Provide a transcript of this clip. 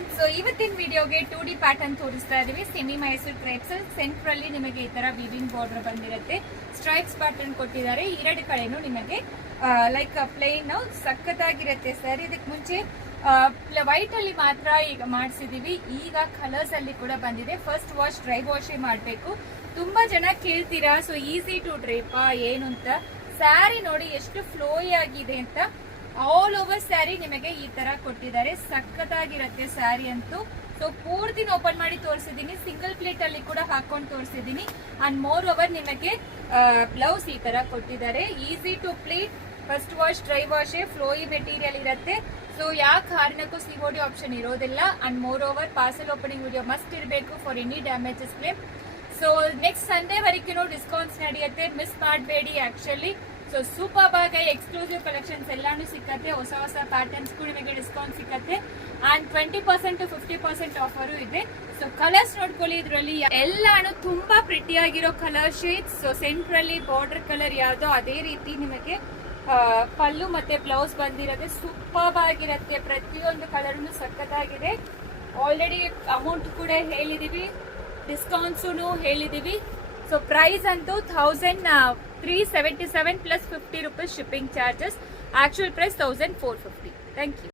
Friends, so ಇವತ್ತಿನ ವಿಡಿಯೋಗೆ 2D pattern ತೋರಿಸ್ತಾ ಇದೀವಿ. ಸೆಮಿ ಮೈಸೂರು ಕ್ರೇಪ್ಸ್ ಸೆಂಟರ್ ಅಲ್ಲಿ ನಿಮಗೆ ಈ ತರ ವಿವಿಂಗ್ ಬಾರ್ಡರ್ ಬಂದಿರುತ್ತೆ. ಸ್ಟ್ರೈಪ್ಸ್ ಪ್ಯಾಟರ್ನ್ ಕೊಟ್ಟಿದ್ದಾರೆ. ಎರಡು ಕಡೆನೂ ನಿಮಗೆ ಲೈಕ್ ಪ್ಲೇನ್ ಸಖತ್ತಾಗಿರುತ್ತೆ ಸರ್. ಇದಕ್ಕೆ ಮುಂಚೆ ವೈಟ್ ಅಲ್ಲಿ ಮಾತ್ರ ಈಗ ಮಾಡಿಸಿದೀವಿ. ಈಗ ಕಲರ್ಸ್ ಅಲ್ಲಿ ಕೂಡ ಬಂದಿದೆ. ಫಸ್ಟ್ ವಾಶ್ ಡ್ರೈ ವಾಶೇ ಮಾಡಬೇಕು. ತುಂಬಾ ಜನ ಕೇಳ್ತೀರಾ, ಸೊ ಈಸಿ ಟು ಡ್ರೇಪಾ ಏನು ಅಂತ. ಸ್ಯಾರಿ ನೋಡಿ ಎಷ್ಟು ಫ್ಲೋಯಿ ಆಗಿದೆ ಅಂತ. ಆಲ್ ಓವರ್ ಸ್ಯಾರಿ ನಿಮಗೆ ಈ ತರ ಕೊಟ್ಟಿದ್ದಾರೆ. ಸಖತ್ತಾಗಿರುತ್ತೆ ಸ್ಯಾರಿ ಅಂತೂ. ಸೊ ಪೂರ್ತಿ ಓಪನ್ ಮಾಡಿ ತೋರಿಸಿದೀನಿ. ಸಿಂಗಲ್ ಪ್ಲೇಟ್ ಅಲ್ಲಿ ಕೂಡ ಹಾಕೊಂಡು ತೋರಿಸಿದೀನಿ. ಅಂಡ್ ಮೋರ್ ಓವರ್ ನಿಮಗೆ ಬ್ಲೌಸ್ ಈ ತರ ಕೊಟ್ಟಿದ್ದಾರೆ. Easy to pleat, first wash dry ವಾಶೇ, ಫ್ಲೋಯಿ ಮೆಟೀರಿಯಲ್ ಇರುತ್ತೆ. ಸೊ ಯಾವ ಕಾರಣಕ್ಕೂ ಸಿಒಡಿ ಆಪ್ಷನ್ ಇರೋದಿಲ್ಲ. And moreover parcel opening video must ಇರಬೇಕು for any damages claim. So next Sunday ವರೆಗೂ ಡಿಸ್ಕೌಂಟ್ಸ್ ನಡೆಯುತ್ತೆ, ಮಿಸ್ ಮಾಡಬೇಡಿ. ಆಕ್ಚುಲಿ ಸೊ ಸೂಪರ್ ಆಗಿ ಎಕ್ಸ್ಕ್ಲೂಸಿವ್ ಕಲೆಕ್ಷನ್ಸ್ ಎಲ್ಲಾನು ಸಿಕ್ಕತ್ತೆ. ಹೊಸ ಹೊಸ ಪ್ಯಾಟರ್ನ್ಸ್ ಕೂಡ ನಿಮಗೆ ಡಿಸ್ಕೌಂಟ್ ಸಿಕ್ಕತ್ತೆ. ಅಂಡ್ 20% to 50% ಆಫರು ಇದೆ. ಸೊ ಕಲರ್ಸ್ ನೋಡ್ಕೊಳ್ಳಿ. ಇದರಲ್ಲಿ ಎಲ್ಲಾನು ತುಂಬಾ ಪ್ರಿಟಿ ಆಗಿರೋ ಕಲರ್ ಶೇಡ್ಸ್. ಸೊ ಸೆಂಟ್ರಲ್ಲಿ ಬಾರ್ಡರ್ ಕಲರ್ ಯಾವ್ದೋ ಅದೇ ರೀತಿ ನಿಮಗೆ ಪಲ್ಲು ಮತ್ತೆ ಬ್ಲೌಸ್ ಬಂದಿರುತ್ತೆ. ಸೂಪರ್ ಆಗಿರುತ್ತೆ. ಪ್ರತಿಯೊಂದು ಕಲರ್ನು ಸಖತ್ತಾಗಿದೆ. ಆಲ್ರೆಡಿ ಅಮೌಂಟ್ ಕೂಡ ಹೇಳಿದೀವಿ, ಡಿಸ್ಕೌಂಟ್ಸು ಹೇಳಿದೀವಿ. ಸೊ ಪ್ರೈಸ್ ಅಂತೂ 1377 plus 50 rupees shipping charges. Actual price 1450. Thank you.